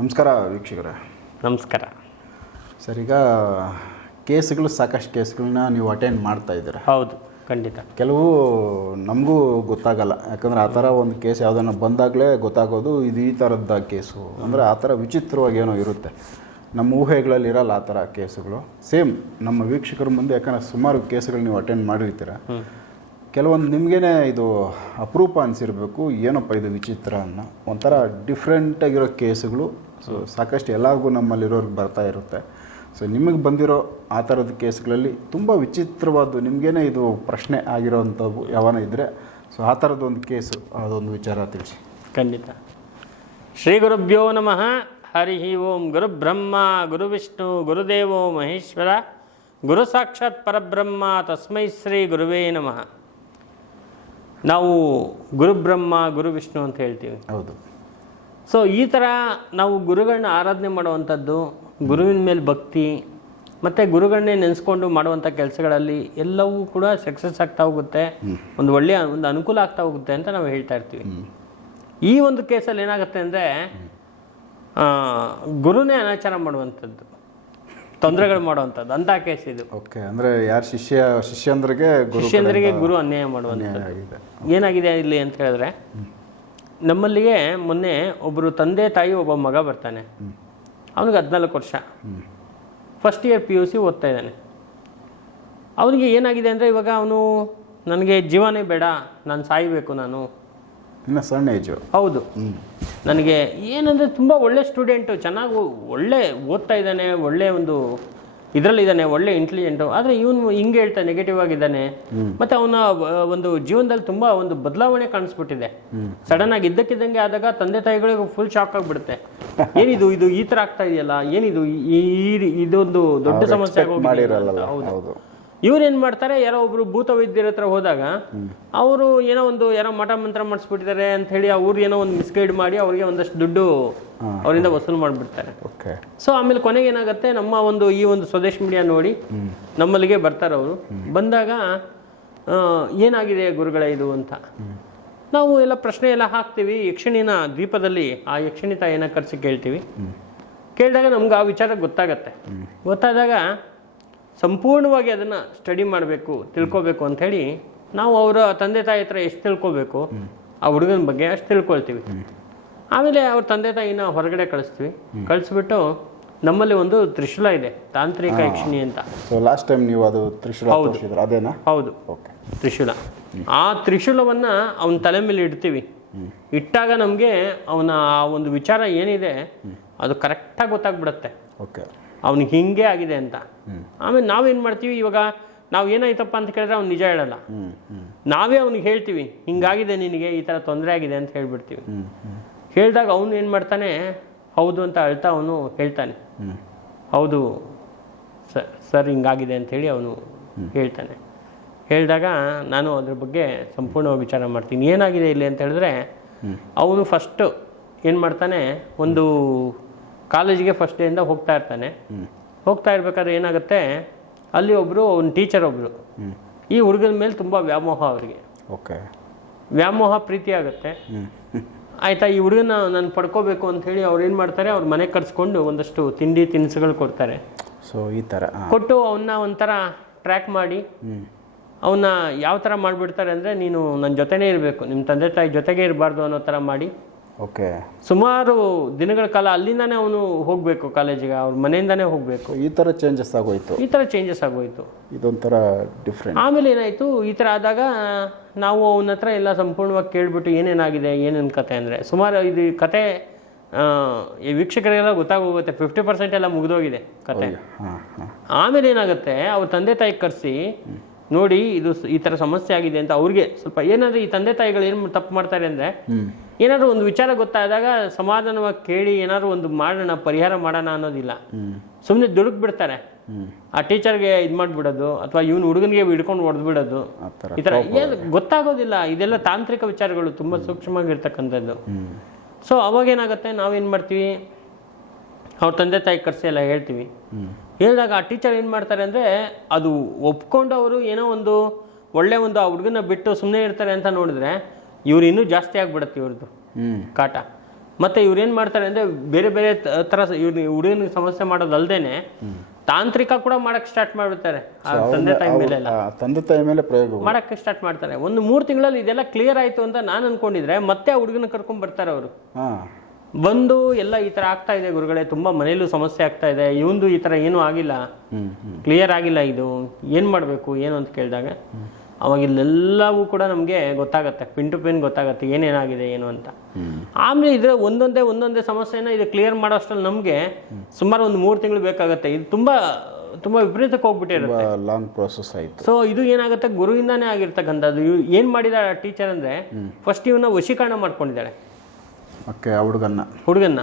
ನಮಸ್ಕಾರ ವೀಕ್ಷಕರೇ. ನಮಸ್ಕಾರ. ಸರ್ ಈಗ ಕೇಸ್ಗಳು ಸಾಕಷ್ಟು ಕೇಸ್ಗಳನ್ನ ನೀವು ಅಟೆಂಡ್ ಮಾಡ್ತಾ ಇದ್ದೀರಾ? ಹೌದು ಖಂಡಿತ. ಕೆಲವು ನಮಗೂ ಗೊತ್ತಾಗಲ್ಲ. ಯಾಕಂದರೆ ಆ ಥರ ಒಂದು ಕೇಸ್ ಯಾವುದನ್ನ ಬಂದಾಗಲೇ ಗೊತ್ತಾಗೋದು ಇದು ಈ ಥರದ್ದ ಕೇಸು. ಅಂದರೆ ಆ ಥರ ವಿಚಿತ್ರವಾಗಿ ಏನೋ ಇರುತ್ತೆ. ನಮ್ಮ ಊಹೆಗಳಲ್ಲಿ ಇರಲ್ಲ ಆ ಥರ ಕೇಸುಗಳು. ಸೇಮ್ ನಮ್ಮ ವೀಕ್ಷಕರ ಮುಂದೆ ಯಾಕಂದರೆ ಸುಮಾರು ಕೇಸುಗಳು ನೀವು ಅಟೆಂಡ್ ಮಾಡಿರ್ತೀರ. ಕೆಲವೊಂದು ನಿಮಗೇನೆ ಇದು ಅಪರೂಪ ಅನಿಸಿರ್ಬೇಕು, ಏನಪ್ಪ ಇದು ವಿಚಿತ್ರ ಅನ್ನೋ. ಒಂಥರ ಡಿಫ್ರೆಂಟಾಗಿರೋ ಕೇಸುಗಳು. ಸೊ ಸಾಕಷ್ಟು ಎಲ್ಲರಿಗೂ ನಮ್ಮಲ್ಲಿರೋರ್ಗೆ ಬರ್ತಾ ಇರುತ್ತೆ. ಸೊ ನಿಮಗೆ ಬಂದಿರೋ ಆ ಥರದ ಕೇಸ್ಗಳಲ್ಲಿ ತುಂಬ ವಿಚಿತ್ರವಾದ ನಿಮಗೇನೆ ಇದು ಪ್ರಶ್ನೆ ಆಗಿರೋವಂಥವು ಯಾವನ ಇದ್ದರೆ ಸೊ ಆ ಥರದ್ದೊಂದು ಕೇಸು, ಅದೊಂದು ವಿಚಾರ ತಿಳಿಸಿ. ಖಂಡಿತ. ಶ್ರೀ ಗುರುಭ್ಯೋ ನಮಃ. ಹರಿ ಓಂ ಗುರು ಬ್ರಹ್ಮ, ಗುರು ವಿಷ್ಣು ಗುರುದೇವೋ ಮಹೇಶ್ವರ. ಗುರು ಸಾಕ್ಷಾತ್ ಪರಬ್ರಹ್ಮ, ತಸ್ಮೈ ಶ್ರೀ ಗುರುವೇ ನಮಃ. ನಾವು ಗುರುಬ್ರಹ್ಮ ಗುರು ವಿಷ್ಣು ಅಂತ ಹೇಳ್ತೀವಿ. ಹೌದು. ಸೊ ಈ ಥರ ನಾವು ಗುರುಗಳನ್ನ ಆರಾಧನೆ ಮಾಡುವಂಥದ್ದು ಗುರುವಿನ ಮೇಲೆ ಭಕ್ತಿ ಮತ್ತು ಗುರುಗಳನ್ನೇ ನೆನೆಸ್ಕೊಂಡು ಮಾಡುವಂಥ ಕೆಲಸಗಳಲ್ಲಿ ಎಲ್ಲವೂ ಕೂಡ ಸಕ್ಸಸ್ ಆಗ್ತಾ ಹೋಗುತ್ತೆ. ಒಂದು ಒಳ್ಳೆಯ ಒಂದು ಅನುಕೂಲ ಆಗ್ತಾ ಹೋಗುತ್ತೆ ಅಂತ ನಾವು ಹೇಳ್ತಾ ಇರ್ತೀವಿ. ಈ ಒಂದು ಕೇಸಲ್ಲಿ ಏನಾಗುತ್ತೆ ಅಂದರೆ ಗುರುನೇ ಅನಾಚಾರ ಮಾಡುವಂಥದ್ದು. ತೊಂದರೆಗಳು ಮಾಡುವಂಥದ್ದು ಅಂತ ಕೇಸ್ ಇದು. ಓಕೆ ಅಂದರೆ ಯಾರು ಶಿಷ್ಯ ಶಿಷ್ಯಂದ್ರಿಗೆ ಶಿಷ್ಯಂದ್ರಿಗೆ ಗುರು ಅನ್ಯಾಯ ಮಾಡುವಂಥದ್ದು. ಏನಾಗಿದೆ ಇಲ್ಲಿ ಅಂತ ಹೇಳಿದ್ರೆ ನಮ್ಮಲ್ಲಿಗೆ ಮೊನ್ನೆ ಒಬ್ಬರು ತಂದೆ ತಾಯಿ ಒಬ್ಬ ಮಗ ಬರ್ತಾನೆ. ಅವನಿಗೆ ಹದಿನಾಲ್ಕು ವರ್ಷ. First year P U C ಓದ್ತಾ ಇದ್ದಾನೆ. ಅವನಿಗೆ ಏನಾಗಿದೆ ಅಂದರೆ ಇವಾಗ ಅವನು ನನಗೆ ಜೀವನೇ ಬೇಡ ನಾನು ಸಾಯಬೇಕು ನಾನು. ಇನ್ನು ಸಣ್ಣ ಏಜು ಹೌದು. ನನಗೆ ಏನಂದರೆ ತುಂಬ ಒಳ್ಳೆ ಸ್ಟೂಡೆಂಟು ಚೆನ್ನಾಗಿ ಒಳ್ಳೆ ಓದ್ತಾ ಇದ್ದಾನೆ ಒಳ್ಳೆ ಒಂದು ಇದರಲ್ಲಿದ್ದಾನೆ ಒಳ್ಳೆ ಇಂಟೆಲಿಜೆಂಟು ಆದರೆ ಇವನು ಹಿಂಗೆ ಹೇಳ್ತಾ ನೆಗೆಟಿವ್ ಆಗಿದ್ದಾನೆ. ಮತ್ತು ಅವನ ಒಂದು ಜೀವನದಲ್ಲಿ ತುಂಬ ಒಂದು ಬದಲಾವಣೆ ಕಾಣಿಸ್ಬಿಟ್ಟಿದೆ. ಸಡನ್ ಆಗಿ ಇದ್ದಕ್ಕಿದ್ದಂಗೆ ಆದಾಗ ತಂದೆ ತಾಯಿಗಳಿಗೆ ಫುಲ್ ಶಾಕ್ ಆಗಿಬಿಡುತ್ತೆ. ಏನಿದು ಇದು ಈ ಥರ ಆಗ್ತಾ ಇದೆಯಲ್ಲ? ಏನಿದು ಈ ಇದೊಂದು ದೊಡ್ಡ ಸಮಸ್ಯೆ ಹೌದು. ಹೌದು ಇವ್ರು ಏನ್ ಮಾಡ್ತಾರೆ ಯಾರೋ ಒಬ್ರು ಭೂತ ವೈದ್ಯರ ಹತ್ರ ಹೋದಾಗ ಅವರು ಏನೋ ಒಂದು ಯಾರೋ ಮಠ ಮಂತ್ರ ಮಾಡಿಸ್ಬಿಟ್ಟಿದ್ದಾರೆ ಅಂತ ಹೇಳಿ ಅವ್ರು ಏನೋ ಒಂದು ಮಿಸ್ಗೈಡ್ ಮಾಡಿ ಅವರಿಗೆ ಒಂದಷ್ಟು ದುಡ್ಡು ಅವರಿಂದ ವಸೂಲು ಮಾಡಿಬಿಡ್ತಾರೆ. ಸೊ ಆಮೇಲೆ ಕೊನೆಗೆ ಏನಾಗುತ್ತೆ ನಮ್ಮ ಒಂದು ಈ ಒಂದು ಸ್ವದೇಶ್ ಮೀಡಿಯಾ ನೋಡಿ ನಮ್ಮಲ್ಲಿಗೆ ಬರ್ತಾರೆ ಅವರು. ಬಂದಾಗ ಏನಾಗಿದೆ ಗುರುಗಳ ಇದು ಅಂತ. ನಾವು ಎಲ್ಲ ಪ್ರಶ್ನೆ ಎಲ್ಲ ಹಾಕ್ತೀವಿ ಯಕ್ಷಿಣಿನ ದ್ವೀಪದಲ್ಲಿ ಆ ಯಕ್ಷಿಣಿ ತಾಯಿನ ಕರೆಸಿ ಕೇಳ್ತೀವಿ. ಕೇಳಿದಾಗ ನಮ್ಗೆ ಆ ವಿಚಾರ ಗೊತ್ತಾಗತ್ತೆ. ಗೊತ್ತಾದಾಗ ಸಂಪೂರ್ಣವಾಗಿ ಅದನ್ನು ಸ್ಟಡಿ ಮಾಡಬೇಕು ತಿಳ್ಕೊಬೇಕು ಅಂಥೇಳಿ ನಾವು ಅವರ ತಂದೆ ತಾಯಿ ಹತ್ರ ಎಷ್ಟು ತಿಳ್ಕೊಬೇಕು ಆ ಹುಡುಗನ ಬಗ್ಗೆ ಅಷ್ಟು ತಿಳ್ಕೊಳ್ತೀವಿ. ಆಮೇಲೆ ಅವ್ರ ತಂದೆ ತಾಯಿನ ಹೊರಗಡೆ ಕಳಿಸ್ತೀವಿ. ಕಳಿಸ್ಬಿಟ್ಟು ನಮ್ಮಲ್ಲಿ ಒಂದು ತ್ರಿಶೂಲ ಇದೆ ತಾಂತ್ರಿಕ ಯಕ್ಷಿಣಿ ಅಂತ. ಸೊ ಲಾಸ್ಟ್ ಟೈಮ್ ನೀವು ಅದು ತ್ರಿಶೂಲ ತೋರಿಸಿದ್ರು ಅದೇನಾ? ಹೌದು. ಓಕೆ ತ್ರಿಶೂಲ. ಆ ತ್ರಿಶೂಲವನ್ನ ಅವನ ತಲೆ ಮೇಲೆ ಇಡ್ತೀವಿ. ಇಟ್ಟಾಗ ನಮಗೆ ಅವನ ಆ ಒಂದು ವಿಚಾರ ಏನಿದೆ ಅದು ಕರೆಕ್ಟಾಗಿ ಗೊತ್ತಾಗ್ಬಿಡುತ್ತೆ. ಓಕೆ ಅವ್ನಿಗೆ ಹಿಂಗೆ ಆಗಿದೆ ಅಂತ. ಆಮೇಲೆ ನಾವೇನು ಮಾಡ್ತೀವಿ? ಇವಾಗ ನಾವು ಏನಾಯ್ತಪ್ಪ ಅಂತ ಕೇಳಿದ್ರೆ ಅವ್ನು ನಿಜ ಹೇಳಲ್ಲ. ನಾವೇ ಅವ್ನಿಗೆ ಹೇಳ್ತೀವಿ ಹಿಂಗಾಗಿದೆ ನಿನಗೆ ಈ ಥರ ತೊಂದರೆ ಆಗಿದೆ ಅಂತ ಹೇಳ್ಬಿಡ್ತೀವಿ. ಹೇಳಿದಾಗ ಅವನು ಏನು ಮಾಡ್ತಾನೆ? ಹೌದು ಅಂತ ಅಳ್ತಾ ಅವನು ಹೇಳ್ತಾನೆ. ಹೌದು ಸರ್ ಸರ್ ಹಿಂಗಾಗಿದೆ ಅಂಥೇಳಿ ಅವನು ಹೇಳ್ತಾನೆ. ಹೇಳಿದಾಗ ನಾನು ಅದ್ರ ಬಗ್ಗೆ ಸಂಪೂರ್ಣವಾಗಿ ವಿಚಾರ ಮಾಡ್ತೀನಿ. ಏನಾಗಿದೆ ಇಲ್ಲಿ ಅಂತ ಹೇಳಿದ್ರೆ ಅವನು ಫಸ್ಟು ಏನು ಮಾಡ್ತಾನೆ? ಒಂದು ಕಾಲೇಜಿಗೆ ಫಸ್ಟ್ ಡೇಯಿಂದ ಹೋಗ್ತಾ ಇರ್ತಾನೆ. ಹೋಗ್ತಾ ಇರ್ಬೇಕಾದ್ರೆ ಏನಾಗುತ್ತೆ? ಅಲ್ಲಿ ಒಬ್ಬರು ಒಂದು ಟೀಚರ್ ಒಬ್ಬರು ಈ ಹುಡುಗನ ಮೇಲೆ ತುಂಬ ವ್ಯಾಮೋಹ ಅವರಿಗೆ. ಓಕೆ. ವ್ಯಾಮೋಹ ಪ್ರೀತಿ ಆಗುತ್ತೆ. ಆಯ್ತಾ ಈ ಹುಡುಗನ ನಾನು ಪಡ್ಕೋಬೇಕು ಅಂತ ಹೇಳಿ ಅವ್ರು ಏನು ಮಾಡ್ತಾರೆ? ಅವ್ರ ಮನೆ ಕರ್ಸ್ಕೊಂಡು ಒಂದಷ್ಟು ತಿಂಡಿ ತಿನಿಸುಗಳು ಕೊಡ್ತಾರೆ. ಸೊ ಈ ಥರ ಕೊಟ್ಟು ಅವನ್ನ ಒಂಥರ ಟ್ರ್ಯಾಕ್ ಮಾಡಿ ಅವನ್ನ ಯಾವ ಥರ ಮಾಡಿಬಿಡ್ತಾರೆ ಅಂದರೆ ನೀನು ನನ್ನ ಜೊತೆನೇ ಇರಬೇಕು ನಿಮ್ಮ ತಂದೆ ತಾಯಿ ಜೊತೆಗೆ ಇರಬಾರ್ದು ಅನ್ನೋ ಥರ ಮಾಡಿ ಓಕೆ ಸುಮಾರು ದಿನಗಳ ಕಾಲ ಅಲ್ಲಿಂದಾನೇ ಅವನು ಹೋಗಬೇಕು ಕಾಲೇಜಿಗೆ ಅವ್ರ ಮನೆಯಿಂದಾನೇ ಹೋಗಬೇಕು. ಈ ಥರ ಚೇಂಜಸ್ ಆಗೋಯ್ತು. ಈ ಥರ ಚೇಂಜಸ್ ಆಗೋಯ್ತು. ಇದೊಂಥರ ಡಿಫ್ರೆಂಟ್ ಆಮೇಲೆ ಏನಾಯಿತು ಈ ಥರ ಆದಾಗ ನಾವು ಅವನ ಹತ್ರ ಎಲ್ಲ ಸಂಪೂರ್ಣವಾಗಿ ಕೇಳಿಬಿಟ್ಟು ಏನೇನಾಗಿದೆ ಏನೇನು ಕತೆ ಅಂದರೆ ಸುಮಾರು ಇದು ಕತೆ ಈ ವೀಕ್ಷಕರಿಗೆಲ್ಲ ಗೊತ್ತಾಗೋಗುತ್ತೆ ಫಿಫ್ಟಿ ಪರ್ಸೆಂಟ್ ಎಲ್ಲ ಮುಗಿದೋಗಿದೆ ಕತೆ. ಆಮೇಲೆ ಏನಾಗುತ್ತೆ ಅವ್ರ ತಂದೆ ತಾಯಿ ಕರೆಸಿ ನೋಡಿ ಇದು ಈ ಥರ ಸಮಸ್ಯೆ ಆಗಿದೆ ಅಂತ ಅವ್ರಿಗೆ ಸ್ವಲ್ಪ ಏನಂದ್ರೆ ಈ ತಂದೆ ತಾಯಿಗಳು ಏನು ತಪ್ಪು ಮಾಡ್ತಾರೆ ಅಂದರೆ ಏನಾದರೂ ಒಂದು ವಿಚಾರ ಗೊತ್ತಾದಾಗ ಸಮಾಧಾನವಾಗಿ ಕೇಳಿ ಏನಾದರೂ ಒಂದು ಮಾಡೋಣ ಪರಿಹಾರ ಮಾಡೋಣ ಅನ್ನೋದಿಲ್ಲ. ಸುಮ್ಮನೆ ದುಡುಕ್ ಬಿಡ್ತಾರೆ ಆ ಟೀಚರ್ಗೆ ಇದು ಮಾಡಿಬಿಡೋದು ಅಥವಾ ಇವನು ಹುಡುಗನಿಗೆ ಹಿಡ್ಕೊಂಡು ಹೊಡೆದು ಬಿಡೋದು ಆ ಈ ಥರ ಏನು ಗೊತ್ತಾಗೋದಿಲ್ಲ. ಇದೆಲ್ಲ ತಾಂತ್ರಿಕ ವಿಚಾರಗಳು ತುಂಬ ಸೂಕ್ಷ್ಮವಾಗಿರ್ತಕ್ಕಂಥದ್ದು. ಸೊ ಅವಾಗೇನಾಗುತ್ತೆ ನಾವೇನು ಮಾಡ್ತೀವಿ? ಅವ್ರ ತಂದೆ ತಾಯಿ ಕರೆಸಿ ಎಲ್ಲ ಹೇಳ್ತೀವಿ. ಹೇಳಿದಾಗ ಆ ಟೀಚರ್ ಏನು ಮಾಡ್ತಾರೆ ಅಂದರೆ ಅದು ಒಪ್ಕೊಂಡು ಅವರು ಏನೋ ಒಂದು ಒಳ್ಳೆ ಒಂದು ಆ ಹುಡುಗನ ಬಿಟ್ಟು ಸುಮ್ಮನೆ ಇರ್ತಾರೆ ಅಂತ ನೋಡಿದ್ರೆ ಇವ್ರು ಇನ್ನೂ ಜಾಸ್ತಿ ಆಗಿಬಿಡುತ್ತೆ ಇವ್ರದ್ದು. ಕಾಟ. ಮತ್ತೆ ಇವ್ರು ಏನ್ ಮಾಡ್ತಾರೆ ಅಂದ್ರೆ ಬೇರೆ ಬೇರೆ ತರ ಇವ್ರು ಹುಡುಗನಿಗೆ ಸಮಸ್ಯೆ ಮಾಡೋದಲ್ದೇನೆ ತಾಂತ್ರಿಕ ಕೂಡ ಮಾಡಕ್ ಸ್ಟಾರ್ಟ್ ಮಾಡ್ಬಿಡ್ತಾರೆ ತಂದೆ ತಾಯಿ ಮೇಲೆ ತಂದೆ ತಾಯಿ ಮೇಲೆ ಪ್ರಯೋಗ ಮಾಡಕ್ಕೆ ಸ್ಟಾರ್ಟ್ ಮಾಡ್ತಾರೆ. ಒಂದು ಮೂರು ತಿಂಗಳಲ್ಲಿ ಇದೆಲ್ಲ ಕ್ಲಿಯರ್ ಆಯ್ತು ಅಂತ ನಾನು ಅನ್ಕೊಂಡಿದ್ರೆ ಮತ್ತೆ ಆ ಹುಡುಗನ ಕರ್ಕೊಂಡ್ ಬರ್ತಾರೆ ಅವರು. ಬಂದು ಎಲ್ಲ ಈ ತರ ಆಗ್ತಾ ಇದೆ ಗುರುಗಳೇ ತುಂಬಾ ಮನೇಲೂ ಸಮಸ್ಯೆ ಆಗ್ತಾ ಇದೆ ಇವಂದು ಈ ತರ ಏನೂ ಆಗಿಲ್ಲ. ಕ್ಲಿಯರ್ ಆಗಿಲ್ಲ ಇದು ಏನು ಮಾಡಬೇಕು ಏನು ಅಂತ ಕೇಳಿದಾಗ ಅವಾಗ ಇಲ್ಲೆಲ್ಲವೂ ಕೂಡ ನಮಗೆ ಗೊತ್ತಾಗುತ್ತೆ ಪಿನ್ ಟು ಪಿನ್ ಗೊತ್ತಾಗುತ್ತೆ ಏನೇನಾಗಿದೆ ಏನು ಅಂತ. ಆಮೇಲೆ ಇದ್ರ ಒಂದೊಂದೇ ಒಂದೊಂದೇ ಸಮಸ್ಯೆನ ಇದು ಕ್ಲಿಯರ್ ಮಾಡೋ ಅಷ್ಟ್ರಲ್ಲಿ ನಮಗೆ ಸುಮಾರು ಒಂದು ಮೂರು ತಿಂಗಳು ಬೇಕಾಗುತ್ತೆ. ಇದು ತುಂಬಾ ತುಂಬ ವಿಪರೀತಕ್ಕೆ ಹೋಗ್ಬಿಟ್ಟಿರುತ್ತೆ ಲಾಂಗ್ ಪ್ರೋಸೆಸ್ ಆಯಿತು. ಸೊ ಇದು ಏನಾಗುತ್ತೆ ಗುರುವಿಂದಾನೇ ಆಗಿರ್ತಕ್ಕಂಥದ್ದು. ಇವ್ ಏನ್ ಮಾಡಿದ ಟೀಚರ್ ಅಂದ್ರೆ ಫಸ್ಟ್ ಇವನ್ನ ವಶೀಕರಣ ಮಾಡ್ಕೊಂಡಿದ್ದಾಳೆ. ಓಕೆ ಹುಡುಗನ್ನ. ಹುಡುಗನ್ನ.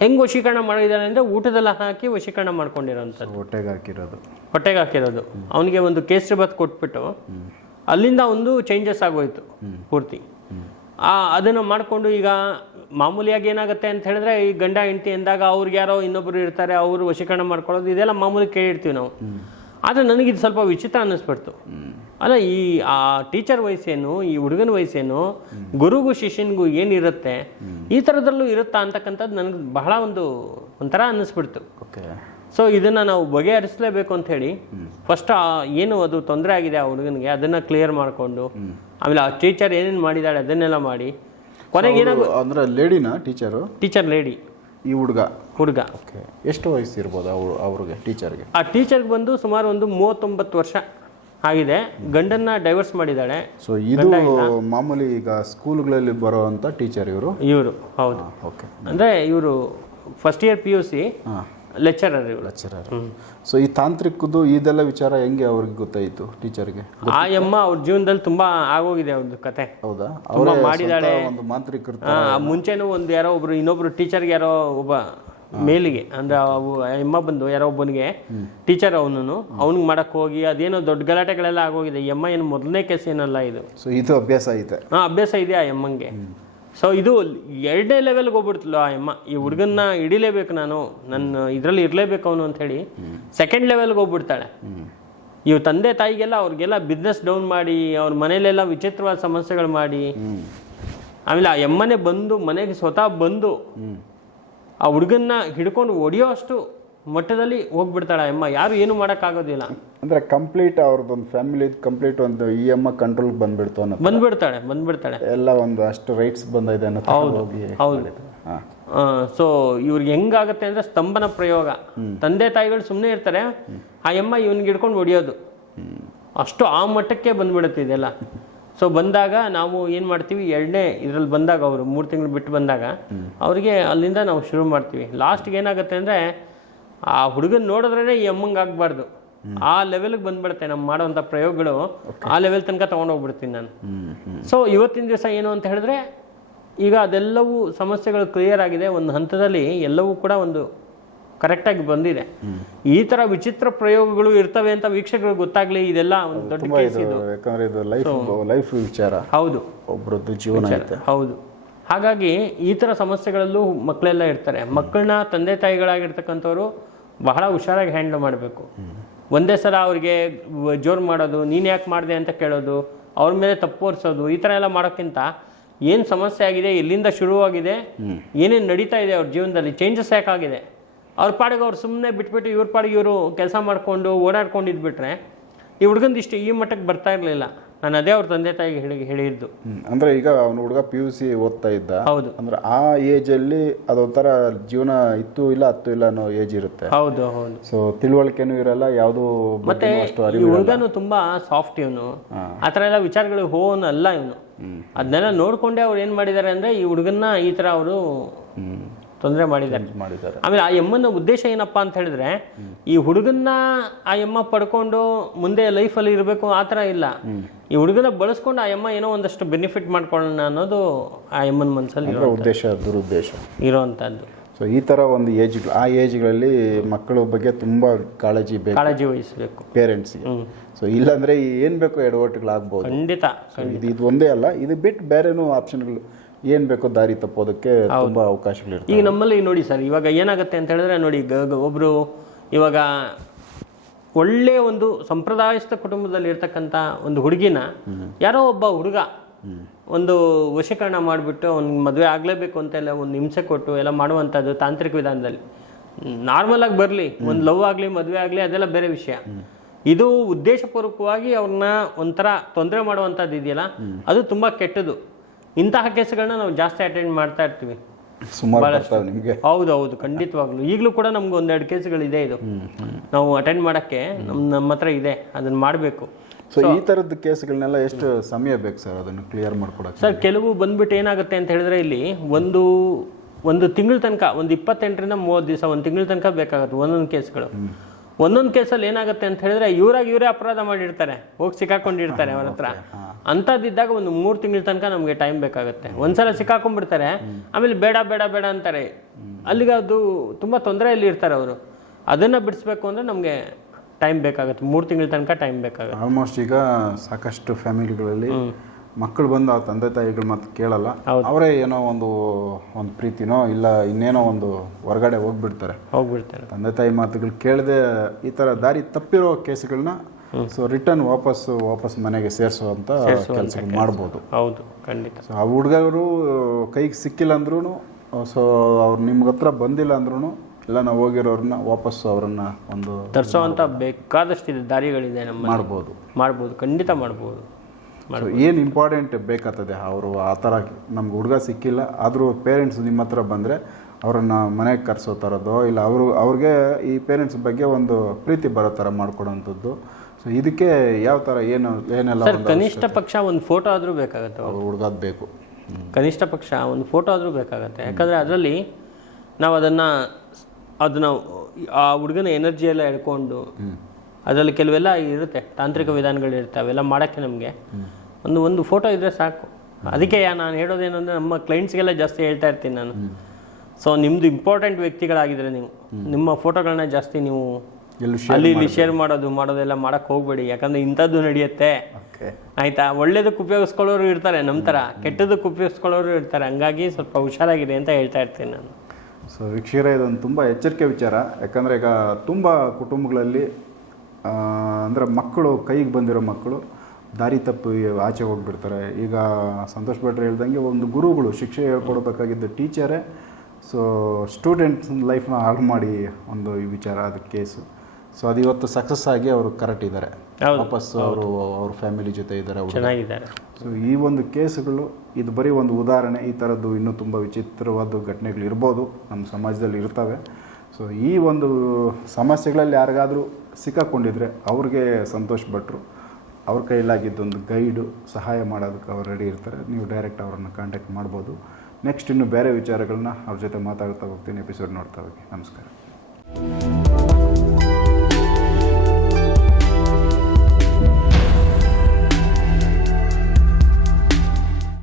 ಹೆಂಗ್ ವಶೀಕರಣ ಮಾಡಿದ್ದಾನೆ ಅಂದ್ರೆ ಊಟದಲ್ಲ ಹಾಕಿ ವಶೀಕರಣ ಮಾಡ್ಕೊಂಡಿರೋಂಥದ್ದು. ಹೊಟ್ಟೆಗೆ ಹಾಕಿರೋದು. ಹೊಟ್ಟೆಗೆ ಹಾಕಿರೋದು. ಅವನಿಗೆ ಒಂದು ಕೇಸರಿ ಬಾತ್ ಕೊಟ್ಬಿಟ್ಟು ಅಲ್ಲಿಂದ ಒಂದು ಚೇಂಜಸ್ ಆಗೋಯ್ತು ಪೂರ್ತಿ. ಆ ಅದನ್ನು ಮಾಡಿಕೊಂಡು ಈಗ ಮಾಮೂಲಿಯಾಗಿ ಏನಾಗುತ್ತೆ ಅಂತ ಹೇಳಿದ್ರೆ ಈ ಗಂಡ ಹೆಂಡತಿ ಎಂದಾಗ ಅವ್ರಿಗೆ ಯಾರೋ ಇನ್ನೊಬ್ಬರು ಇರ್ತಾರೆ ಅವರು ವಶೀಕರಣ ಮಾಡ್ಕೊಳ್ಳೋದು ಇದೆಲ್ಲ ಮಾಮೂಲಿ ಕೇಳಿರ್ತೀವಿ ನಾವು. ಆದರೆ ನನಗೆ ಇದು ಸ್ವಲ್ಪ ವಿಚಿತ್ರ ಅನ್ನಿಸ್ಬಿಡ್ತು. ಅಲ್ಲ ಈ ಆ ಟೀಚರ್ ವಯಸ್ಸೇನು ಈ ಹುಡುಗನ ವಯಸ್ಸೇನು ಗುರುಗೂ ಶಿಷ್ಯನಿಗೂ ಏನಿರುತ್ತೆ ಈ ಥರದಲ್ಲೂ ಇರುತ್ತಾ ಅಂತಕ್ಕಂಥದ್ದು ನನಗೆ ಬಹಳ ಒಂದು ಒಂಥರ ಅನ್ನಿಸ್ಬಿಡ್ತು. ಓಕೆ ಸೊ ಇದನ್ನು ನಾವು ಬಗೆಹರಿಸಲೇಬೇಕು ಅಂತ ಹೇಳಿ ಫಸ್ಟ್ ಏನು ಅದು ತೊಂದರೆ ಆಗಿದೆ ಆ ಹುಡುಗನಿಗೆ ಅದನ್ನು ಕ್ಲಿಯರ್ ಮಾಡಿಕೊಂಡು ಆಮೇಲೆ ಆ ಟೀಚರ್ ಏನೇನು ಮಾಡಿದ್ದಾಳೆ ಅದನ್ನೆಲ್ಲ ಮಾಡಿ ಕೊನೆಗೆ ಏನಾಗ ಅಂದ್ರೆ ಲೇಡಿನಾ ಟೀಚರು ಟೀಚರ್ ಲೇಡಿ ಈ ಹುಡುಗ? ಹುಡುಗ. ಓಕೆ ಎಷ್ಟು ವಯಸ್ಸು ಇರ್ಬೋದು ಅವರು ಅವ್ರಿಗೆ ಟೀಚರ್ಗೆ ಆ ಟೀಚರ್ಗೆ ಬಂದು ಸುಮಾರು ಒಂದು ಮೂವತ್ತೊಂಬತ್ತು ವರ್ಷ ಆಗಿದೆ. ಗಂಡನ್ನ ಡೈವರ್ಸ್ ಮಾಡಿದ್ದಾಳೆ. ಸೊ ಇದು ಮಾಮೂಲಿ ಈಗ ಸ್ಕೂಲ್ಗಳಲ್ಲಿ ಬರೋವಂಥ ಟೀಚರ್ ಇವರು? ಇವರು ಹೌದು. ಓಕೆ ಅಂದರೆ ಇವರು first year P U C lecturer ಇವರು ಲೆಕ್ಚರರ್ ಸೊ ಈ ತಾಂತ್ರಿಕದ್ದು ಇದೆಲ್ಲ ವಿಚಾರ ಹೆಂಗೆ ಅವ್ರಿಗೆ ಗೊತ್ತಾಯಿತು ಟೀಚರ್ಗೆ ಆ ಯಮ್ಮ ಅವ್ರ ಜೀವನದಲ್ಲಿ ತುಂಬಾ ಆಗೋಗಿದೆ ಒಂದು ಕತೆ. ಹೌದಾ? ತುಂಬಾ ಮಾಡಿದಾಳೆ. ಒಂದು ಮಾಂತ್ರಿಕರು ಆ, ಮುಂಚೆನೂ ಒಂದು ಯಾರೋ ಒಬ್ರು ಇನ್ನೊಬ್ರು ಟೀಚರ್ಗೆ ಯಾರೋ ಒಬ್ಬ ಮೇಲಿಗೆ ಅಂದ್ರೆ ಅವು ಎಮ್ಮ ಬಂದು ಯಾರೋ ಒಬ್ಬನಿಗೆ ಟೀಚರ್ ಅವನು ಅವ್ನಿಗೆ ಮಾಡಕ್ ಹೋಗಿ ಅದೇನೋ ದೊಡ್ಡ ಗಲಾಟೆಗಳೆಲ್ಲ ಆಗೋಗಿದೆ. ಎಮ್ಮ ಅಮ್ಮ ಏನು ಮೊದಲನೇ ಕೇಸ್ ಏನಲ್ಲ ಇದು. ಸೊ ಇದು ಅಭ್ಯಾಸ ಐತೆ. ಹಾ ಅಭ್ಯಾಸ ಇದೆ ಆ ಎಮ್ಮಂಗೆ ಸೊ ಇದು ಎರಡನೇ ಲೆವೆಲ್ಗೆ ಹೋಗ್ಬಿಡ್ತಲ್ಲ ಆ ಎಮ್ಮ ಈ ಹುಡುಗನ್ನ ಹಿಡಿಲೇಬೇಕು ನಾನು. ನನ್ನ ಇದರಲ್ಲಿ ಇರಲೇಬೇಕು ಅವನು ಅಂತ ಹೇಳಿ ಸೆಕೆಂಡ್ ಲೆವೆಲ್ಗೆ ಹೋಗ್ಬಿಡ್ತಾಳೆ. ಇವ್ ತಂದೆ ತಾಯಿಗೆಲ್ಲ ಅವ್ರಿಗೆಲ್ಲ ಬಿಸ್ನೆಸ್ ಡೌನ್ ಮಾಡಿ ಅವ್ರ ಮನೇಲೆಲ್ಲ ವಿಚಿತ್ರವಾದ ಸಮಸ್ಯೆಗಳು ಮಾಡಿ. ಆಮೇಲೆ ಆ ಎಮ್ಮನೆ ಬಂದು ಮನೆಗೆ ಸ್ವತಃ ಬಂದು ಆ ಹುಡುಗನ್ನ ಹಿಡ್ಕೊಂಡು ಹೊಡಿಯೋ ಅಷ್ಟು ಮಟ್ಟದಲ್ಲಿ ಹೋಗ್ಬಿಡ್ತಾಳೆ ಎಮ್ಮ. ಅಮ್ಮ ಯಾರು ಏನು ಮಾಡೋಕ್ಕಾಗೋದಿಲ್ಲ. ಅಂದ್ರೆ ಕಂಪ್ಲೀಟ್ ಅವ್ರದ್ದೊಂದು ಫ್ಯಾಮಿಲಿ ಕಂಪ್ಲೀಟ್ ಒಂದು ಇ ಎಂ ಕಂಟ್ರೋಲ್ ಬಂದ್ಬಿಡ್ತು ಅನ್ನೋ ಬಂದ್ಬಿಡ್ತಾಳೆ ಬಂದ್ಬಿಡ್ತಾಳೆ. ಎಲ್ಲ ಒಂದು ಅಷ್ಟು ರೈಟ್ಸ್ ಬಂದಿದೆ ಅನ್ನೋ ಹೋಗಿ ಹೌದು. ಹಾಂ. ಸೊ ಇವ್ರಿಗೆ ಹೆಂಗಾಗತ್ತೆ ಅಂದ್ರೆ ಸ್ತಂಭನ ಪ್ರಯೋಗ. ತಂದೆ ತಾಯಿಗಳು ಸುಮ್ಮನೆ ಇರ್ತಾರೆ. ಆ ಎಮ್ಮ ಇವನಿಗೆ ಹಿಡ್ಕೊಂಡು ಹೊಡಿಯೋದು. ಅಷ್ಟು ಆ ಮಟ್ಟಕ್ಕೆ ಬಂದ್ಬಿಡುತ್ತೆ ಇದೆಲ್ಲ. ಸೊ ಬಂದಾಗ ನಾವು ಏನು ಮಾಡ್ತೀವಿ ಎರಡನೇ ಇದರಲ್ಲಿ ಬಂದಾಗ ಅವರು ಮೂರು ತಿಂಗಳು ಬಿಟ್ಟು ಬಂದಾಗ ಅವರಿಗೆ ಅಲ್ಲಿಂದ ನಾವು ಶುರು ಮಾಡ್ತೀವಿ. ಲಾಸ್ಟ್ಗೆ ಏನಾಗುತ್ತೆ ಅಂದರೆ ಆ ಹುಡುಗನ್ ನೋಡಿದ್ರೇ ಈ ಆಗ್ಬಾರ್ದು ಆಗಬಾರ್ದು. ಆ ಲೆವೆಲ್ಗೆ ಬಂದ್ಬಿಡುತ್ತೆ ನಮ್ಮ ಮಾಡೋವಂಥ ಪ್ರಯೋಗಗಳು. ಆ ಲೆವೆಲ್ ತನಕ ತೊಗೊಂಡೋಗ್ಬಿಡ್ತೀನಿ ನಾನು. ಸೊ ಇವತ್ತಿನ ದಿವಸ ಏನು ಅಂತ ಹೇಳಿದ್ರೆ ಈಗ ಅದೆಲ್ಲವೂ ಸಮಸ್ಯೆಗಳು ಕ್ಲಿಯರ್ ಆಗಿದೆ. ಒಂದು ಹಂತದಲ್ಲಿ ಎಲ್ಲವೂ ಕೂಡ ಒಂದು ಕರೆಕ್ಟಾಗಿ ಬಂದಿದೆ. ಈ ತರ ವಿಚಿತ್ರ ಪ್ರಯೋಗಗಳು ಇರ್ತವೆ ಅಂತ ವೀಕ್ಷಕರಿಗೆ ಗೊತ್ತಾಗ್ಲಿ ಇದೆಲ್ಲ ಒಂದು ದೊಡ್ಡ ತುಂಬಾ ಕೇಸ್ ಇದು. ಯಾಕಂದ್ರೆ ಇದು ಲೈಫ್ ಲೈಫ್ ವಿಚಾರ. ಹೌದು. ಒಬ್ಬರದ್ದು ಜೀವನ ಹೌದು. ಹಾಗಾಗಿ ಈ ಥರ ಸಮಸ್ಯೆಗಳಲ್ಲೂ ಮಕ್ಕಳೆಲ್ಲ ಇರ್ತಾರೆ. ಮಕ್ಕಳನ್ನ ತಂದೆ ತಾಯಿಗಳಾಗಿರ್ತಕ್ಕಂಥವ್ರು ಬಹಳ ಹುಷಾರಾಗಿ ಹ್ಯಾಂಡಲ್ ಮಾಡಬೇಕು. ಒಂದೇ ಸಲ ಅವ್ರಿಗೆ ಜೋರು ಮಾಡೋದು ನೀನು ಯಾಕೆ ಮಾಡಿದೆ ಅಂತ ಕೇಳೋದು ಅವ್ರ ಮೇಲೆ ತಪ್ಪು ಹೊರಿಸೋದು ಈ ಥರ ಎಲ್ಲ ಮಾಡೋಕ್ಕಿಂತ ಏನು ಸಮಸ್ಯೆ ಆಗಿದೆ ಎಲ್ಲಿಂದ ಶುರುವಾಗಿದೆ ಏನೇನು ನಡೀತಾ ಇದೆ ಅವ್ರ ಜೀವನದಲ್ಲಿ ಚೇಂಜಸ್ ಯಾಕಾಗಿದೆ ಅವ್ರ ಪಾಡಿಗೆ ಅವ್ರು ಸುಮ್ಮನೆ ಬಿಟ್ಬಿಟ್ಟು ಇವ್ರ ಪಾಡಿಗೆ ಇವರು ಕೆಲಸ ಮಾಡಿಕೊಂಡು ಓಡಾಡ್ಕೊಂಡು ಇದ್ಬಿಟ್ರೆ ಈ ಹುಡುಗಂದು ಇಷ್ಟು ಈ ಮಟ್ಟಕ್ಕೆ ಬರ್ತಾ ಇರಲಿಲ್ಲ. ನಾನು ಅದೇ ಅವ್ರ ತಂದೆ ತಾಯಿಗೆ ಹೇಳಿ ಹೇಳಿದ್ದು. ಅಂದ್ರೆ ಈಗ ಅವನ ಹುಡುಗ ಪಿ ಯು ಸಿ ಓದ್ತಾ ಇದ್ದ. ಹೌದು. ಅಂದ್ರೆ ಆ ಏಜ್ ಅಲ್ಲಿ ಅದೊಂಥರ ಜೀವನ ಇತ್ತು ಇಲ್ಲ ಹತ್ತು ಇಲ್ಲ ಅನ್ನೋ ಏಜ್ ಇರುತ್ತೆ. ಹೌದು ಹೌದು. ಸೊ ತಿಳುವಳಿಕೆನೂ ಇರಲ್ಲ ಯಾವುದು ಮತ್ತೆ ಈ ಹುಡುಗನು ತುಂಬಾ ಸಾಫ್ಟ್ ಇವನು. ಆ ಥರ ಎಲ್ಲ ವಿಚಾರಗಳು ಹೋವನು ಅಲ್ಲ ಇವನು ಅದನ್ನೆಲ್ಲ ನೋಡ್ಕೊಂಡೆ ಅವ್ರು ಏನ್ ಮಾಡಿದ್ದಾರೆ ಅಂದ್ರೆ ಈ ಹುಡುಗನ್ನ ಈ ತರ ಅವರು ತೊಂದರೆ ಮಾಡಿದ್ದಾರೆ. ಮಾಡಿದ್ದಾರೆ. ಆಮೇಲೆ ಆ ಎಮ್ಮನ ಉದ್ದೇಶ ಏನಪ್ಪಾ ಅಂತ ಹೇಳಿದ್ರೆ ಈ ಹುಡುಗನ್ನ ಆ ಎಮ್ಮ ಪಡ್ಕೊಂಡು ಮುಂದೆ ಲೈಫಲ್ಲಿ ಇರಬೇಕು ಆ ಥರ ಇಲ್ಲ. ಈ ಹುಡುಗನ ಬಳಸ್ಕೊಂಡು ಆ ಎಮ್ಮ ಏನೋ ಒಂದಷ್ಟು ಬೆನಿಫಿಟ್ ಮಾಡ್ಕೊಳ್ಳೋಣ ಅನ್ನೋದು ಆ ಎಮ್ಮನ ಮನಸ್ಸಲ್ಲಿ ಇರೋ ಉದ್ದೇಶ ದುರುದ್ದೇಶ. ಇರೋವಂಥದ್ದು. ಸೊ ಈ ತರ ಒಂದು ಏಜ್ ಆ ಏಜ್ಗಳಲ್ಲಿ ಮಕ್ಕಳ ಬಗ್ಗೆ ತುಂಬಾ ಕಾಳಜಿ ಬೇಕು. ಕಾಳಜಿ ವಹಿಸಬೇಕು. ಪೇರೆಂಟ್ಸ್ಗೆ ಸೊ ಇಲ್ಲಾಂದ್ರೆ ಏನ್ ಬೇಕೋ ಎಡವಟ್ಟುಗಳಾಗ್ಬೋದು. ಖಂಡಿತ ಇದು ಇದು ಒಂದೇ ಅಲ್ಲ ಇದು ಬಿಟ್ಟು ಬೇರೆನೂ ಆಪ್ಷನ್ಗಳು ಏನ್ ಬೇಕೋ ದಾರಿ ತಪ್ಪೋದಕ್ಕೆ ತುಂಬಾ ಅವಕಾಶಗಳಿರ್ತವೆ. ಈಗ ನಮ್ಮಲ್ಲಿ ನೋಡಿ ಸರ್ ಇವಾಗ ಏನಾಗುತ್ತೆ ಅಂತ ಹೇಳಿದ್ರೆ ನೋಡಿ ಒಬ್ರು ಇವಾಗ ಒಳ್ಳೆ ಒಂದು ಸಂಪ್ರದಾಯಸ್ಥ ಕುಟುಂಬದಲ್ಲಿ ಇರ್ತಕ್ಕಂಥ ಒಂದು ಹುಡುಗಿನ ಯಾರೋ ಒಬ್ಬ ಹುಡುಗ ಒಂದು ವಶೀಕರಣ ಮಾಡಿಬಿಟ್ಟು ಅವ್ನಿಗೆ ಮದುವೆ ಆಗಲೇಬೇಕು ಅಂತೆಲ್ಲ ಒಂದು ಹಿಂಸೆ ಕೊಟ್ಟು ಎಲ್ಲ ಮಾಡುವಂಥದ್ದು ತಾಂತ್ರಿಕ ವಿಧಾನದಲ್ಲಿ. ನಾರ್ಮಲ್ ಆಗಿ ಬರಲಿ ಒಂದು ಲವ್ ಆಗಲಿ ಮದುವೆ ಆಗಲಿ ಅದೆಲ್ಲ ಬೇರೆ ವಿಷಯ. ಇದು ಉದ್ದೇಶಪೂರ್ವಕವಾಗಿ ಅವ್ರನ್ನ ಒಂಥರ ತೊಂದರೆ ಮಾಡುವಂಥದ್ದು ಇದೆಯಲ್ಲ ಅದು ತುಂಬ ಕೆಟ್ಟದು ಇಂತಹ ಕೇಸ್ಗಳನ್ನ ನಾವು ಜಾಸ್ತಿ ಅಟೆಂಡ್ ಮಾಡ್ತಾ ಇರ್ತೀವಿ. ಸುಮಾರು ನಿಮಗೆ. ಹೌದು ಹೌದು ಖಂಡಿತವಾಗ್ಲು. ಈಗಲೂ ಕೂಡ ನಮ್ಗೆ ಒಂದೆರಡು ಕೇಸ್ಗಳಿದೆ ಇದು ನಾವು ಅಟೆಂಡ್ ಮಾಡಕ್ಕೆ ನಮ್ ನಮ್ಮ ಹತ್ರ ಇದೆ ಅದನ್ನ ಮಾಡಬೇಕು. ಸೊ ಈ ತರದ ಕೇಸ್ಗಳನ್ನೆಲ್ಲ ಎಷ್ಟು ಸಮಯ ಬೇಕು ಸರ್ ಅದನ್ನು ಕ್ಲಿಯರ್ ಮಾಡ್ಕೊಡಕ್ಕೆ? ಸರ್ ಕೆಲವು ಬಂದ್ಬಿಟ್ಟು ಏನಾಗುತ್ತೆ ಅಂತ ಹೇಳಿದ್ರೆ ಇಲ್ಲಿ ಒಂದು ಒಂದು ತಿಂಗಳ ತನಕ ಒಂದು ಇಪ್ಪತ್ತೆಂಟರಿಂದ ಮೂವತ್ತು ದಿವಸ ಒಂದು ತಿಂಗಳ ತನಕ ಬೇಕಾಗುತ್ತೆ ಒಂದೊಂದು ಕೇಸ್ಗಳು. ಒಂದೊಂದು ಕೇಸಲ್ಲಿ ಏನಾಗುತ್ತೆ ಅಂತ ಹೇಳಿದ್ರೆ ಇವರಾಗಿ ಇವರೇ ಅಪರಾಧ ಮಾಡಿರ್ತಾರೆ ಹೋಗಿ ಸಿಕ್ಕಾಕೊಂಡಿರ್ತಾರೆ ಅವ್ರ ಹತ್ರ. ಅಂಥದ್ದಿದ್ದಾಗ ಒಂದು ಮೂರು ತಿಂಗಳ ತನಕ ನಮಗೆ ಟೈಮ್ ಬೇಕಾಗುತ್ತೆ. ಒಂದ್ಸಲ ಸಿಕ್ಕಾಕೊಂಡ್ಬಿಡ್ತಾರೆ ಆಮೇಲೆ ಬೇಡ ಬೇಡ ಬೇಡ ಅಂತಾರೆ. ಅಲ್ಲಿಗೆ ಅದು ತುಂಬ ತೊಂದರೆಯಲ್ಲಿ ಇರ್ತಾರೆ ಅವರು. ಅದನ್ನು ಬಿಡಿಸ್ಬೇಕು ಅಂದರೆ ನಮಗೆ ಟೈಮ್ ಬೇಕಾಗುತ್ತೆ. ಮೂರು ತಿಂಗಳ ತನಕ ಟೈಮ್ ಬೇಕಾಗುತ್ತೆ. ಆಲ್ಮೋಸ್ಟ್ ಈಗ ಸಾಕಷ್ಟು ಫ್ಯಾಮಿಲಿಗಳಲ್ಲಿ ಮಕ್ಕಳು ಬಂದು ಆ ತಂದೆ ತಾಯಿಗಳ ಮಾತು ಕೇಳಲ್ಲ. ಅವರೇ ಏನೋ ಒಂದು ಒಂದು ಪ್ರೀತಿನೋ ಇಲ್ಲ ಇನ್ನೇನೋ ಒಂದು ಹೊರಗಡೆ ಹೋಗ್ಬಿಡ್ತಾರೆ. ಹೋಗ್ಬಿಡ್ತಾರೆ. ತಂದೆ ತಾಯಿ ಮಾತುಗಳು ಕೇಳದೆ ಈ ತರ ದಾರಿ ತಪ್ಪಿರೋ ಕೇಸ್ಗಳನ್ನ ಸೊ ರಿಟರ್ನ್ ವಾಪಸ್ ವಾಪಸ್ ಮನೆಗೆ ಸೇರಿಸುವಂತ ಕೆಲಸ. ಮಾಡ್ಬೋದು. ಹೌದು ಖಂಡಿತ. ಸೊ ಆ ಹುಡುಗರು ಕೈಗೆ ಸಿಕ್ಕಿಲ್ಲ ಅಂದ್ರೂ ಸೊ ಅವ್ರು ನಿಮ್ಗ ಹತ್ರ ಬಂದಿಲ್ಲ ಅಂದ್ರೂ ಇಲ್ಲ ನಾವು ಹೋಗಿರೋರನ್ನ ವಾಪಸ್ ಅವರನ್ನ ಒಂದು ತರಿಸುವಂತ ಬೇಕಾದಷ್ಟು ದಾರಿಗಳಿದೆ ನಮ್ಮ ಮಾಡ್ಬೋದು. ಮಾಡ್ಬೋದು ಖಂಡಿತ ಮಾಡ್ಬೋದು. ಏನು ಇಂಪಾರ್ಟೆಂಟ್ ಬೇಕಾಗ್ತದೆ? ಅವರು ಆ ಥರ ನಮ್ಗೆ ಹುಡುಗ ಸಿಕ್ಕಿಲ್ಲ ಆದರೂ ಪೇರೆಂಟ್ಸ್ ನಿಮ್ಮ ಹತ್ರ ಬಂದರೆ ಅವರನ್ನು ಮನೆಗೆ ಕರೆಸೋ ಥರದ್ದು ಇಲ್ಲ ಅವರು ಅವ್ರಿಗೆ ಈ ಪೇರೆಂಟ್ಸ್ ಬಗ್ಗೆ ಒಂದು ಪ್ರೀತಿ ಬರೋ ಥರ ಮಾಡ್ಕೊಡೋಂಥದ್ದು. ಸೊ ಇದಕ್ಕೆ ಯಾವ ಥರ ಏನು ಏನೆಲ್ಲ ಕನಿಷ್ಠ ಪಕ್ಷ ಒಂದು ಫೋಟೋ ಆದರೂ ಬೇಕಾಗುತ್ತೆ ಅವ್ರು. ಹುಡುಗದ್ ಬೇಕು. ಕನಿಷ್ಠ ಪಕ್ಷ ಒಂದು ಫೋಟೋ ಆದರೂ ಬೇಕಾಗುತ್ತೆ. ಯಾಕಂದರೆ ಅದರಲ್ಲಿ ನಾವು ಅದನ್ನು ಅದನ್ನು ಆ ಹುಡುಗನ ಎನರ್ಜಿ ಎಲ್ಲ ಎಳ್ಕೊಂಡು ಅದರಲ್ಲಿ ಕೆಲವೆಲ್ಲ ಇರುತ್ತೆ ತಾಂತ್ರಿಕ ವಿಧಾನಗಳಿರುತ್ತೆ ಅವೆಲ್ಲ ಮಾಡೋಕ್ಕೆ ನಮಗೆ. ಒಂದು ಒಂದು ಫೋಟೋ ಇದ್ದರೆ ಸಾಕು. ಅದಕ್ಕೆ ನಾನು ಹೇಳೋದೇನೆಂದರೆ ನಮ್ಮ ಕ್ಲೈಂಟ್ಸ್ಗೆಲ್ಲ ಜಾಸ್ತಿ ಹೇಳ್ತಾ ಇರ್ತೀನಿ ನಾನು. ಸೊ ನಿಮ್ಮದು ಇಂಪಾರ್ಟೆಂಟ್ ವ್ಯಕ್ತಿಗಳಾಗಿದ್ದರೆ ನೀವು ನಿಮ್ಮ ಫೋಟೋಗಳನ್ನ ಜಾಸ್ತಿ ನೀವು ಅಲ್ಲಿ ಇಲ್ಲಿ ಶೇರ್ ಮಾಡೋದು ಮಾಡೋದೆಲ್ಲ ಮಾಡಕ್ಕೆ ಹೋಗಬೇಡಿ. ಯಾಕಂದ್ರೆ ಇಂಥದ್ದು ನಡೆಯುತ್ತೆ. ಆಯಿತಾ ಆಯ್ತಾ? ಒಳ್ಳೇದಕ್ಕೆ ಉಪಯೋಗಿಸ್ಕೊಳ್ಳೋರು ಇರ್ತಾರೆ ನಮ್ಮ ಥರ. ಕೆಟ್ಟದಕ್ಕೆ ಉಪಯೋಗಿಸ್ಕೊಳ್ಳೋರು ಇರ್ತಾರೆ. ಹಂಗಾಗಿ ಸ್ವಲ್ಪ ಹುಷಾರಾಗಿದೆ ಅಂತ ಹೇಳ್ತಾ ಇರ್ತೀನಿ ನಾನು. ಸೊ ವೀಕ್ಷಕರೇ ಇದೊಂದು ತುಂಬ ಎಚ್ಚರಿಕೆ ವಿಚಾರ. ಯಾಕಂದರೆ ಈಗ ತುಂಬ ಕುಟುಂಬಗಳಲ್ಲಿ ಅಂದರೆ ಮಕ್ಕಳು ಕೈಗೆ ಬಂದಿರೋ ಮಕ್ಕಳು ದಾರಿ ತಪ್ಪಿ ಆಚೆ ಹೋಗಿಬಿಡ್ತಾರೆ. ಈಗ ಸಂತೋಷ್ ಭಟ್ರು ಹೇಳ್ದಂಗೆ ಒಂದು ಗುರುಗಳು ಶಿಕ್ಷೆ ಹೇಳ್ಕೊಡ್ಬೇಕಾಗಿದ್ದ ಟೀಚರೇ ಸೊ ಸ್ಟೂಡೆಂಟ್ಸ್ ಲೈಫ್ನ ಹಾಳು ಮಾಡಿ ಒಂದು ಈ ವಿಚಾರ ಅದು ಕೇಸು. ಸೊ ಅದು ಇವತ್ತು ಸಕ್ಸಸ್ ಆಗಿ ಅವರು ಕರೆಕ್ಟ್ ಇದ್ದಾರೆ ವಾಪಸ್ ಅವರು ಅವ್ರ ಫ್ಯಾಮಿಲಿ ಜೊತೆ ಇದ್ದಾರೆ ಅವರು ಸೊ ಈ ಒಂದು ಕೇಸುಗಳು ಇದು ಬರೀ ಒಂದು ಉದಾಹರಣೆ ಈ ಥರದ್ದು ಇನ್ನೂ ತುಂಬ ವಿಚಿತ್ರವಾದ ಘಟನೆಗಳು ಇರ್ಬೋದು ನಮ್ಮ ಸಮಾಜದಲ್ಲಿ ಇರ್ತವೆ. ಸೊ ಈ ಒಂದು ಸಮಸ್ಯೆಗಳಲ್ಲಿ ಯಾರಿಗಾದರೂ ಸಿಕ್ಕಾಕೊಂಡಿದ್ರೆ ಅವ್ರಿಗೆ ಸಂತೋಷ್ ಭಟ್ರು, ಅವ್ರ ಕೈಲಾಗಿದ್ದೊಂದು ಗೈಡು ಸಹಾಯ ಮಾಡೋದಕ್ಕೆ ಅವ್ರು ರೆಡಿ ಇರ್ತಾರೆ. ನೀವು ಡೈರೆಕ್ಟ್ ಅವರನ್ನು ಕಾಂಟ್ಯಾಕ್ಟ್ ಮಾಡ್ಬೋದು. ನೆಕ್ಸ್ಟ್ ಇನ್ನು ಬೇರೆ ವಿಚಾರಗಳನ್ನ ಅವ್ರ ಜೊತೆ ಮಾತಾಡ್ತಾ ಹೋಗ್ತೀನಿ ಎಪಿಸೋಡ್ ನೋಡ್ತಾ ಹೋಗಿ. ನಮಸ್ಕಾರ.